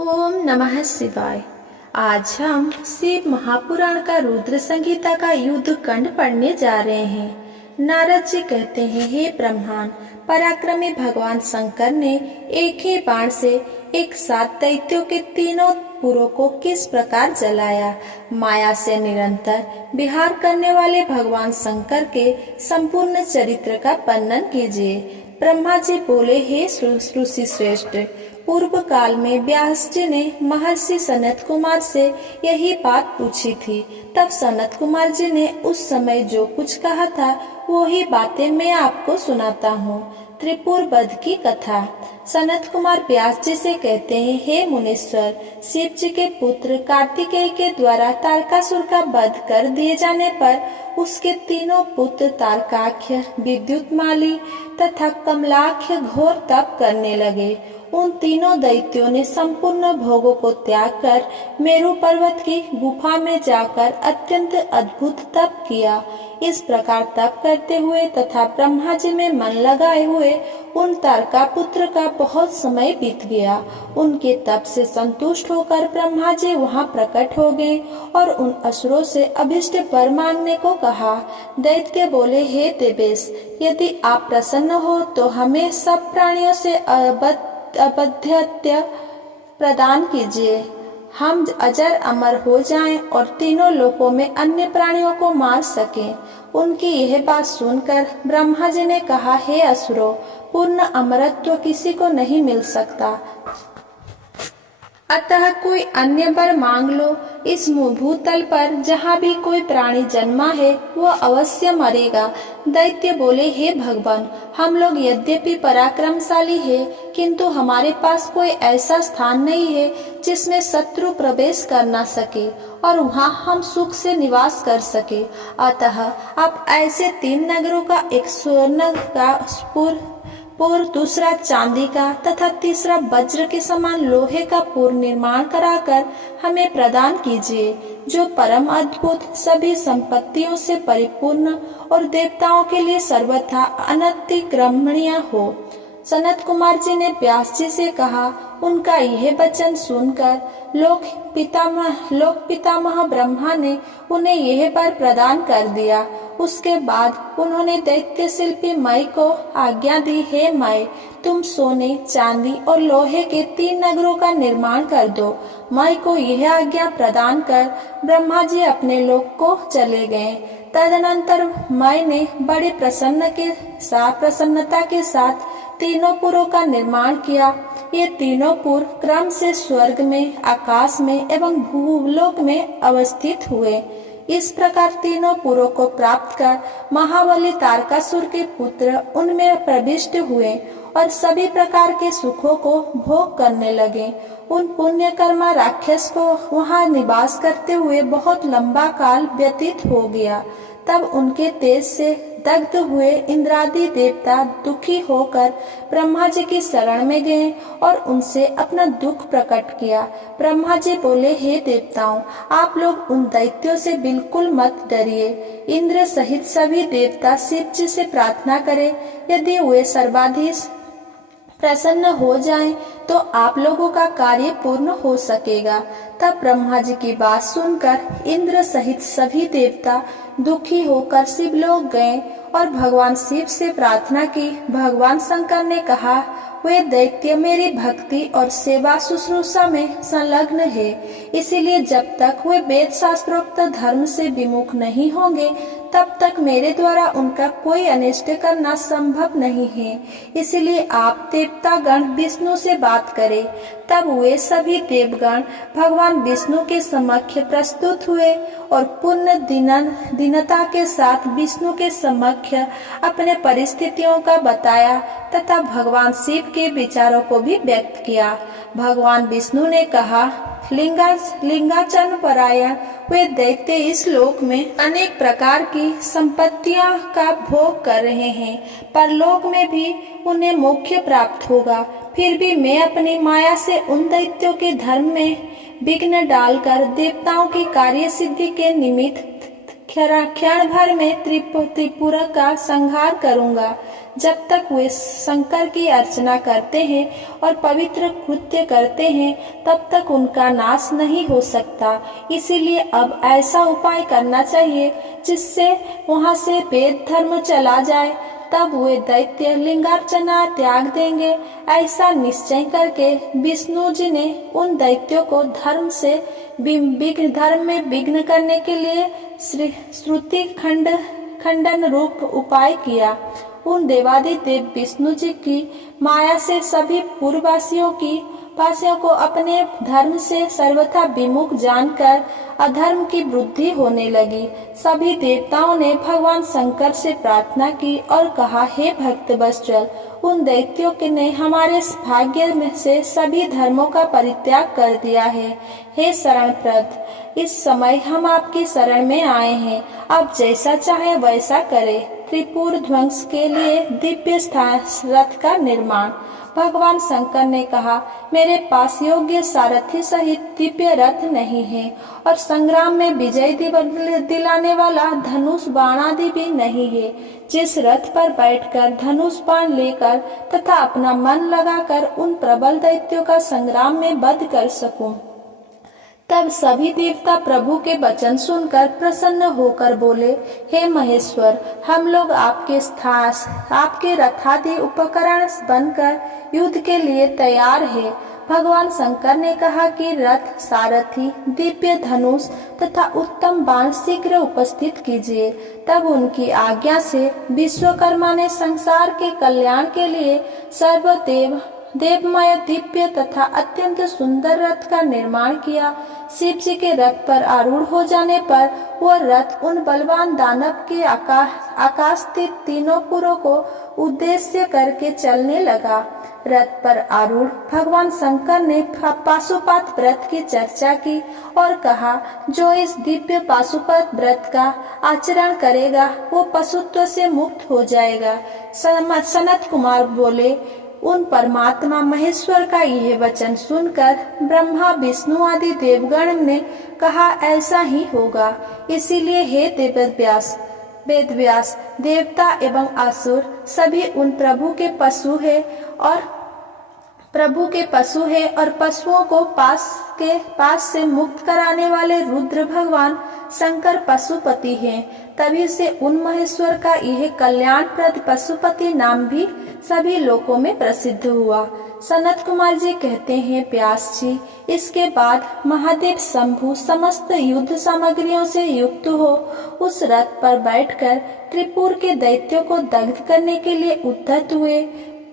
ओम नमः शिवाय। आज हम शिव महापुराण का रुद्र संहिता का युद्ध कांड पढ़ने जा रहे हैं। नारद जी कहते हैं, हे ब्रह्मांड, पराक्रमी भगवान शंकर ने एक ही बाण से एक साथ दैत्यों के तीनों पुरों को किस प्रकार जलाया। माया से निरंतर विहार करने वाले भगवान शंकर के संपूर्ण चरित्र का वर्णन कीजिए। ब्रह्मा जी बोले, हे ऋषि श्रेष्ठ, पूर्व काल में व्यास जी ने महर्षि सनत कुमार से यही बात पूछी थी। तब सनत कुमार जी ने उस समय जो कुछ कहा था वही बातें मैं आपको सुनाता हूँ। त्रिपुर वध की कथा। सनत कुमार व्यास जी से कहते हैं, हे मुनीश्वर, शिव जी के पुत्र कार्तिकेय के द्वारा तारकासुर का वध कर दिए जाने पर उसके तीनों पुत्र तारकाख्य, विद्युतमाली तथा कमलाख्य घोर तप करने लगे। उन तीनों दैत्यों ने संपूर्ण भोगों को त्याग कर मेरु पर्वत की गुफा में जाकर अत्यंत अद्भुत तप किया। इस प्रकार तप करते हुए तथा ब्रह्मा जी में मन लगाए हुए उन तारका पुत्र का बहुत समय बीत गया। उनके तप से संतुष्ट होकर ब्रह्मा जी वहां प्रकट हो गए और उन असुरों से अभिष्ट वर मांगने को कहा। दैत्य बोले, हे देवेश, यदि आप प्रसन्न हो तो हमें सब प्राणियों से अवध्यत्य प्रदान कीजिए। हम अजर अमर हो जाएं और तीनों लोकों में अन्य प्राणियों को मार सकें। उनकी यह बात सुनकर ब्रह्मा जी ने कहा, हे असुरों, पूर्ण अमरत्व किसी को नहीं मिल सकता, अतः कोई अन्य वर मांग लो। इस भूतल पर जहाँ भी कोई प्राणी जन्मा है वह अवश्य मरेगा। दैत्य बोले, हे भगवान, हम लोग यद्यपि पराक्रमशाली है किंतु हमारे पास कोई ऐसा स्थान नहीं है जिसमें शत्रु प्रवेश कर न सके और वहाँ हम सुख से निवास कर सके। अतः आप ऐसे 3 नगरों का, एक स्वर्ण का पुर, दूसरा चांदी का तथा तीसरा वज्र के समान लोहे का पुर निर्माण कराकर हमें प्रदान कीजिए, जो परम अद्भुत, सभी संपत्तियों से परिपूर्ण और देवताओं के लिए सर्वथा अनतिक्रमणीय हो। सनत कुमार जी ने व्यास जी से कहा। उनका यह वचन सुनकर लोक पितामह ब्रह्मा ने उन्हें यह वर प्रदान कर दिया। उसके बाद उन्होंने दैत्य शिल्पी मई को आज्ञा दी, हे मई, तुम सोने, चांदी और लोहे के 3 नगरों का निर्माण कर दो। मई को यह आज्ञा प्रदान कर ब्रह्मा जी अपने लोक को चले गए। तदनंतर मई ने बड़ी प्रसन्नता के साथ तीनों पुरों का निर्माण किया। ये तीनों पुर क्रम से स्वर्ग में, आकाश में एवं भूलोक में अवस्थित हुए। इस प्रकार तीनों पुरों को प्राप्त कर महाबली तारकासुर के पुत्र उनमें प्रविष्ट हुए और सभी प्रकार के सुखों को भोग करने लगे। उन पुण्यकर्मा राक्षस को वहां निवास करते हुए बहुत लंबा काल व्यतीत हो गया। तब उनके तेज से दग्ध हुए इंद्रादि देवता दुखी होकर ब्रह्मा जी की शरण में गए और उनसे अपना दुख प्रकट किया। ब्रह्मा जी बोले, हे देवताओं, आप लोग उन दैत्यों से बिल्कुल मत डरिए। इंद्र सहित सभी देवता शिव जी से प्रार्थना करें। यदि वे सर्वाधीश प्रसन्न हो जाएं तो आप लोगों का कार्य पूर्ण हो सकेगा। तब ब्रह्मा जी की बात सुनकर इंद्र सहित सभी देवता दुखी होकर शिवलोक गए और भगवान शिव से प्रार्थना की। भगवान शंकर ने कहा, वे दैत्य मेरी भक्ति और सेवा शुश्रूषा में संलग्न है, इसीलिए जब तक वे वेद शास्त्रोक्त धर्म से विमुख नहीं होंगे तब तक मेरे द्वारा उनका कोई अनिष्ट करना संभव नहीं है। इसलिए आप देवता गण विष्णु से बात करें। तब वे सभी देवगण भगवान विष्णु के समक्ष प्रस्तुत हुए और पूर्ण दीनता के साथ विष्णु के समक्ष अपने परिस्थितियों का बताया तथा भगवान शिव के विचारों को भी व्यक्त किया। भगवान विष्णु ने कहा, लिंगाचन परायण वे दैत्य इस लोक में अनेक प्रकार की संपत्तियां का भोग कर रहे हैं, परलोक में भी उन्हें मोक्ष प्राप्त होगा। फिर भी मैं अपनी माया से उन दैत्यों के धर्म में विघ्न डालकर देवताओं की कार्य सिद्धि के निमित्त क्षण भर में त्रिपुर का संहार करूंगा। जब तक वे शंकर की अर्चना करते हैं और पवित्र कृत्य करते हैं तब तक उनका नाश नहीं हो सकता। इसीलिए अब ऐसा उपाय करना चाहिए जिससे वहां से वेद धर्म चला जाए। तब वे दैत्य लिंगार्चना त्याग देंगे। ऐसा निश्चय करके विष्णु जी ने उन दैत्यों को धर्म में विघ्न करने के लिए श्रुति खंडन रूप उपाय किया। उन देवादिदेव विष्णु जी की माया से सभी पूर्ववासियों को अपने धर्म से सर्वथा विमुख जानकर अधर्म की वृद्धि होने लगी। सभी देवताओं ने भगवान शंकर से प्रार्थना की और कहा, हे भक्त वत्सल, उन दैत्यों के ने हमारे भाग्य में से सभी धर्मों का परित्याग कर दिया है। हे शरणप्रद, इस समय हम आपकी शरण में आए हैं। आप जैसा चाहे वैसा करें। त्रिपुर ध्वंस के लिए दिव्य रथ का निर्माण। भगवान शंकर ने कहा, मेरे पास योग्य सारथी सहित दिव्य रथ नहीं है और संग्राम में विजय दिलाने वाला धनुष बाण आदि भी नहीं है। जिस रथ पर बैठकर धनुष बाण लेकर तथा अपना मन लगाकर उन प्रबल दैत्यों का संग्राम में वध कर सकूं। तब सभी देवता प्रभु के वचन सुनकर प्रसन्न होकर बोले, हे महेश्वर, हम लोग आपके रथादि उपकरण बनकर युद्ध के लिए तैयार है। भगवान शंकर ने कहा कि रथ, सारथी, दिव्य धनुष तथा उत्तम बाण शीघ्र उपस्थित कीजिए। तब उनकी आज्ञा से विश्वकर्मा ने संसार के कल्याण के लिए देवमय दिव्य तथा अत्यंत सुंदर रथ का निर्माण किया। शिव जी के रथ पर आरूढ़ हो जाने पर वह रथ उन बलवान दानव के आकाश स्थित तीनों पुरों को उद्देश्य करके चलने लगा। रथ पर आरूढ़ भगवान शंकर ने पाशुपत व्रत की चर्चा की और कहा, जो इस दिव्य पाशुपत व्रत का आचरण करेगा वो पशुत्व से मुक्त हो जाएगा। सनत कुमार बोले, उन परमात्मा महेश्वर का यह वचन सुनकर ब्रह्मा, विष्णु आदि देवगण ने कहा, ऐसा ही होगा। इसीलिए हे वेदव्यास, देवता एवं असुर सभी उन प्रभु के पशु है और पशुओं को पास से मुक्त कराने वाले रुद्र भगवान शंकर पशुपति हैं। तभी से उन महेश्वर का यह कल्याणप्रद पशुपति नाम भी सभी लोकों में प्रसिद्ध हुआ। सनत कुमार जी कहते हैं, व्यास जी, इसके बाद महादेव शंभु समस्त युद्ध सामग्रियों से युक्त हो उस रथ पर बैठकर त्रिपुर के दैत्यों को दग्ध करने के लिए उद्यत हुए।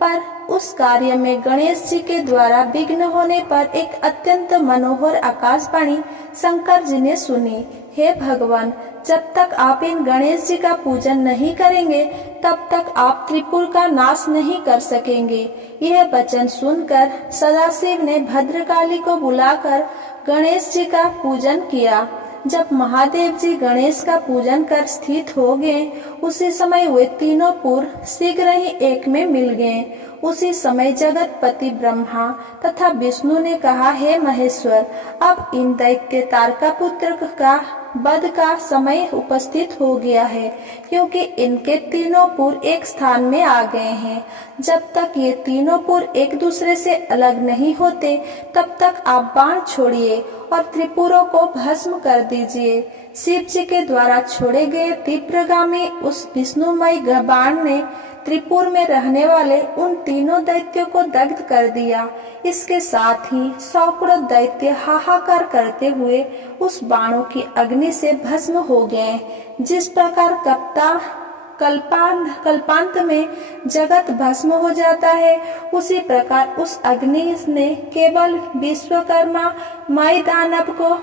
पर उस कार्य में गणेश जी के द्वारा विघ्न होने पर एक अत्यंत मनोहर आकाशवाणी शंकर जी ने सुनी, हे भगवान, जब तक आप इन गणेश जी का पूजन नहीं करेंगे तब तक आप त्रिपुर का नाश नहीं कर सकेंगे। यह वचन सुनकर सदाशिव ने भद्रकाली को बुलाकर गणेश जी का पूजन किया। जब महादेव जी गणेश का पूजन कर स्थित हो गए, उसी समय वे तीनों पुर शीघ्र ही एक में मिल गए। उसी समय जगतपति ब्रह्मा तथा विष्णु ने कहा, हे महेश्वर, अब इन दैत्य तारकापुत्र का वध का समय उपस्थित हो गया है, क्योंकि इनके तीनों पुर एक स्थान में आ गए हैं। जब तक ये तीनों पुर एक दूसरे से अलग नहीं होते तब तक आप बाण छोड़िए और त्रिपुरों को भस्म कर दीजिए। शिव जी के द्वारा छोड़े गए तीव्रगामी उस विष्णुमय बाण ने त्रिपुर में रहने वाले उन तीनों दैत्यों को दग्ध कर दिया। इसके साथ ही सैकड़ों दैत्य हाहाकार करते हुए उस बाणों की अग्नि से भस्म हो गए। जिस प्रकार कल्पांत में जगत भस्म हो जाता है, उसी प्रकार उस अग्नि ने केवल विश्वकर्मा माई दानव को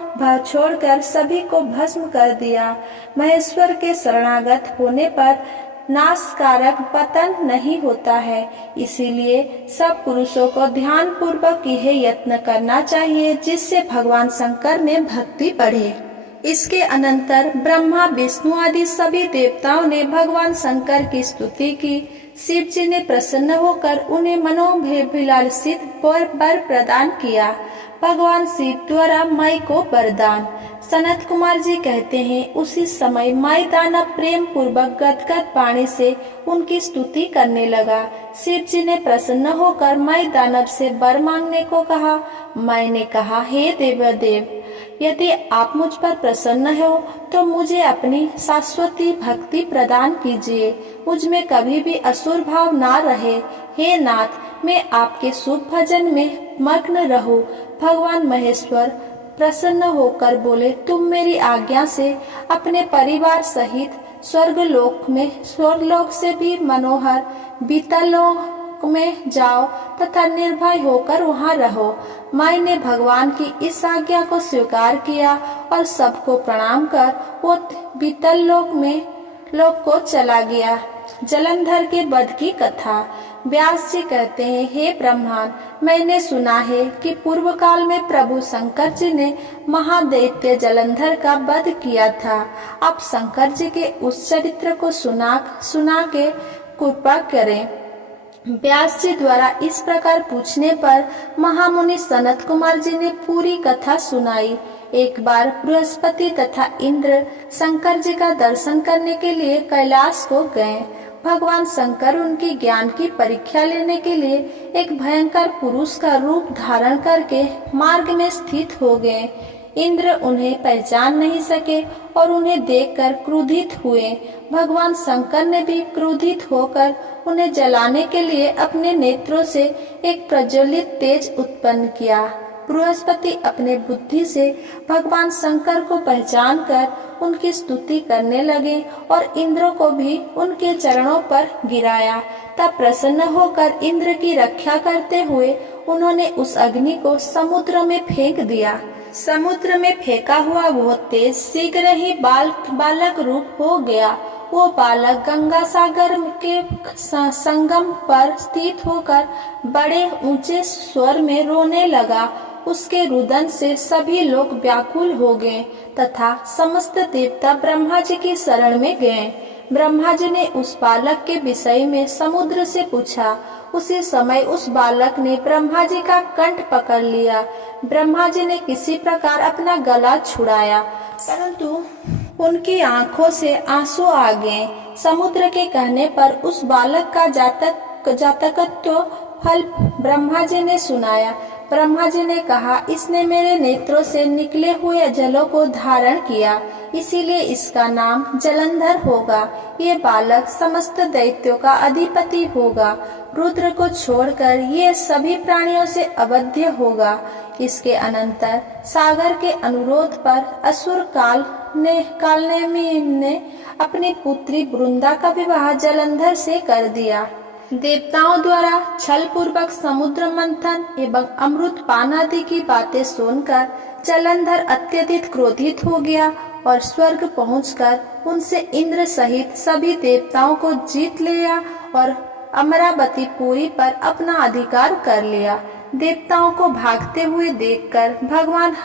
छोड़कर सभी को भस्म कर दिया। महेश्वर के शरणागत होने पर नाशकारक पतन नहीं होता है। इसीलिए सब पुरुषों को ध्यान पूर्वक यह यत्न करना चाहिए जिससे भगवान शंकर में भक्ति बढ़े। इसके अनंतर ब्रह्मा, विष्णु आदि सभी देवताओं ने भगवान शंकर की स्तुति की। शिव जी ने प्रसन्न होकर उन्हें मनोभिलाषित वर प्रदान किया। भगवान शिव द्वारा मई को वरदान। सनत कुमार जी कहते हैं, उसी समय मई दानव प्रेम पूर्वक गदगद वाणी से उनकी स्तुति करने लगा। शिव जी ने प्रसन्न होकर मई दानव से वर मांगने को कहा। मैंने कहा, हे देवदेव, यदि आप मुझ पर प्रसन्न हो तो मुझे अपनी शाश्वती भक्ति प्रदान कीजिए। मुझ में कभी भी असुर भाव ना रहे। हे नाथ, मैं आपके शुभ भजन में मग्न रहूं। भगवान महेश्वर प्रसन्न होकर बोले, तुम मेरी आज्ञा से अपने परिवार सहित स्वर्गलोक से भी मनोहर बीतलोक में जाओ तथा निर्भय होकर वहाँ रहो। माई ने भगवान की इस आज्ञा को स्वीकार किया और सबको प्रणाम कर वो बीतल लोक को चला गया। जलंधर के वध की कथा। व्यास जी कहते हैं, हे ब्रह्मांड, मैंने सुना है कि पूर्व काल में प्रभु शंकर जी ने महादैत्य जलंधर का वध किया था। आप शंकर जी के उस चरित्र को सुना के कृपा करें। व्यास जी द्वारा इस प्रकार पूछने पर महामुनि सनत कुमार जी ने पूरी कथा सुनाई। एक बार बृहस्पति तथा इंद्र शंकर जी का दर्शन करने के लिए कैलाश को गए। भगवान शंकर उनकी ज्ञान की परीक्षा लेने के लिए एक भयंकर पुरुष का रूप धारण करके मार्ग में स्थित हो गए। इंद्र उन्हें पहचान नहीं सके और उन्हें देखकर क्रोधित हुए। भगवान शंकर ने भी क्रोधित होकर उन्हें जलाने के लिए अपने नेत्रों से एक प्रज्वलित तेज उत्पन्न किया। बृहस्पति अपने बुद्धि से भगवान शंकर को पहचान कर उनकी स्तुति करने लगे और इंद्र को भी उनके चरणों पर गिराया। तब प्रसन्न होकर इंद्र की रक्षा करते हुए उन्होंने उस अग्नि को समुद्र में फेंक दिया। समुद्र में फेंका हुआ वो तेज शीघ्र ही बालक रूप हो गया। वो बालक गंगा सागर के संगम पर स्थित होकर बड़े ऊंचे स्वर में रोने लगा। उसके रुदन से सभी लोग व्याकुल हो गए तथा समस्त देवता ब्रह्मा जी की शरण में गए। ब्रह्मा जी ने उस बालक के विषय में समुद्र से पूछा। उसी समय उस बालक ने ब्रह्मा जी का कंठ पकड़ लिया। ब्रह्मा जी ने किसी प्रकार अपना गला छुड़ाया, परंतु उनकी आंखों से आंसू आ गए। समुद्र के कहने पर उस बालक का जातकत्व फल ब्रह्मा जी ने सुनाया। ब्रह्मा जी ने कहा, इसने मेरे नेत्रों से निकले हुए जलों को धारण किया, इसीलिए इसका नाम जलंधर होगा। ये बालक समस्त दैत्यों का अधिपति होगा। रुद्र को छोड़कर ये सभी प्राणियों से अवध्य होगा। इसके अनंतर सागर के अनुरोध पर असुर कालनेमि ने अपनी पुत्री वृंदा का विवाह जलंधर से कर दिया। देवताओं द्वारा छल पूर्वक समुद्र मंथन एवं अमृत पान आदि की बातें सुनकर जलंधर अत्यधिक क्रोधित हो गया और स्वर्ग पहुंचकर उनसे इंद्र सहित सभी देवताओं को जीत लिया और अमरावती पुरी पर अपना अधिकार कर लिया। देवताओं को भागते हुए देखकर भगवान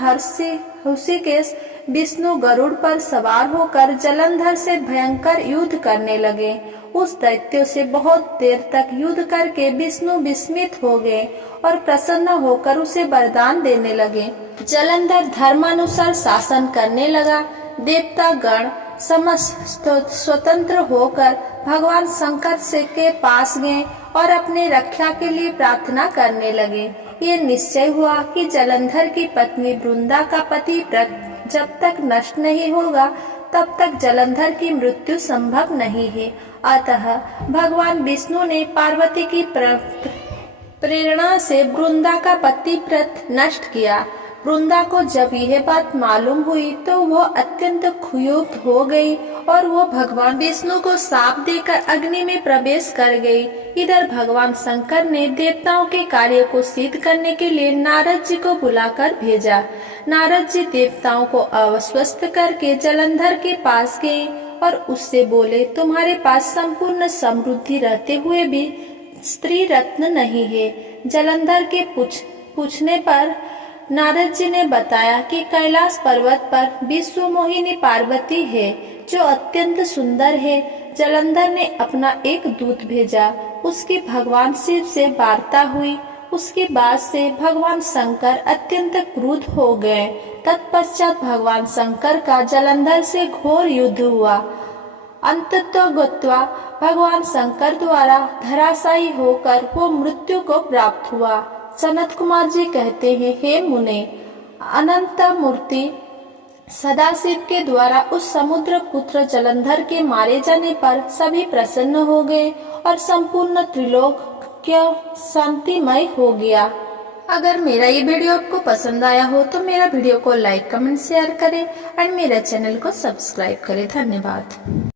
ऋषिकेश विष्णु गरुड़ पर सवार होकर जलंधर से भयंकर युद्ध करने लगे। उस दैत्य से बहुत देर तक युद्ध करके विष्णु विस्मित हो गए और प्रसन्न होकर उसे वरदान देने लगे। जलंधर धर्मानुसार शासन करने लगा। देवता गण समस्त स्वतंत्र होकर भगवान शंकर से के पास गए और अपने रक्षा के लिए प्रार्थना करने लगे। ये निश्चय हुआ कि जलंधर की पत्नी वृंदा का पति व्रत जब तक नष्ट नहीं होगा तब तक जलंधर की मृत्यु संभव नहीं है। अतः भगवान विष्णु ने पार्वती की प्रेरणा से वृंदा का पतिव्रत नष्ट किया। वृंदा को जब यह बात मालूम हुई तो वो अत्यंत क्षुब्ध हो गई और वो भगवान विष्णु को शाप देकर अग्नि में प्रवेश कर गई। इधर भगवान शंकर ने देवताओं के कार्य को सिद्ध करने के लिए नारद जी को बुलाकर भेजा। नारद जी देवताओं को आश्वस्त करके जलंधर के पास गए और उससे बोले, तुम्हारे पास संपूर्ण समृद्धि रहते हुए भी स्त्री रत्न नहीं है। जलंधर के पूछने पर नारद जी ने बताया कि कैलाश पर्वत पर विश्व मोहिनी पार्वती है जो अत्यंत सुंदर है। जलंधर ने अपना एक दूत भेजा। उसकी भगवान शिव से वार्ता हुई। उसकी बात से भगवान शंकर अत्यंत क्रुद्ध हो गए। तत्पश्चात भगवान शंकर का जलंधर से घोर युद्ध हुआ। अंततोगत्वा भगवान शंकर द्वारा धराशायी होकर वो मृत्यु को प्राप्त हुआ। सनत कुमार जी कहते हैं, हे मुने, अनंत मूर्ति सदाशिव के द्वारा उस समुद्र पुत्र जलंधर के मारे जाने पर सभी प्रसन्न हो गए और संपूर्ण त्रिलोक्य शांतिमय हो गया। अगर मेरा ये वीडियो आपको पसंद आया हो तो मेरा वीडियो को लाइक, कमेंट, शेयर करें और मेरे चैनल को सब्सक्राइब करें। धन्यवाद।